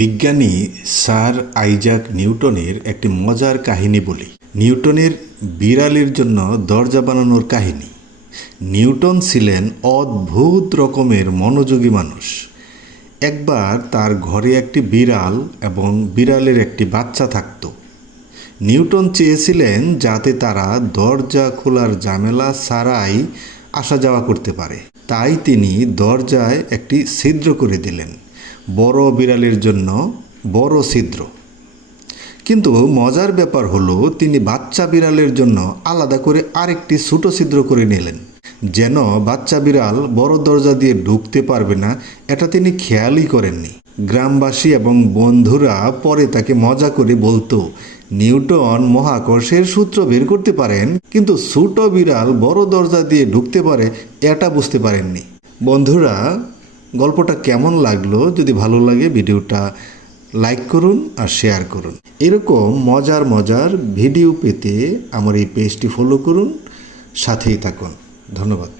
বিজ্ঞানী sir Isaac নিউটনের একটি মজার কাহিনী বলি। নিউটনের বিড়ালের জন্য দরজা বানানোর কাহিনী। নিউটন ছিলেন অদ্ভুত রকমের মনোযোগী মানুষ। একবার তার ঘরে একটি বিড়াল এবং বিড়ালের একটি বাচ্চা থাকত। নিউটন চেয়েছিলেন যাতে তারা দরজা খোলার ঝামেলা ছাড়াই আসা যাওয়া করতে পারে। তাই তিনি দরজায় একটি ছিদ্র করে দিলেন, বড় বিড়ালের জন্য বড় ছিদ্র। কিন্তু মজার ব্যাপার হলো তিনি বাচ্চা বিড়ালের জন্য আলাদা করে আরেকটি ছোট ছিদ্র করে নিলেন, যেন বাচ্চা বিড়াল বড় দরজা দিয়ে ঢুকতে পারবে না, এটা তিনি খেয়ালই করেননি। গ্রামবাসী এবং বন্ধুরা পরে তাকে মজা করে বলতো, নিউটন মহাকর্ষের সূত্র বের করতে পারেন, কিন্তু ছোট বিড়াল বড় দরজা দিয়ে ঢুকতে পারে এটা বুঝতে পারেননি। বন্ধুরা, গল্পটা কেমন লাগলো? যদি ভালো লাগে ভিডিওটা লাইক করুন আর শেয়ার করুন। এরকম মজার ভিডিও পেতে আমার এই পেজটি ফলো করুন, সাথেই থাকুন। ধন্যবাদ।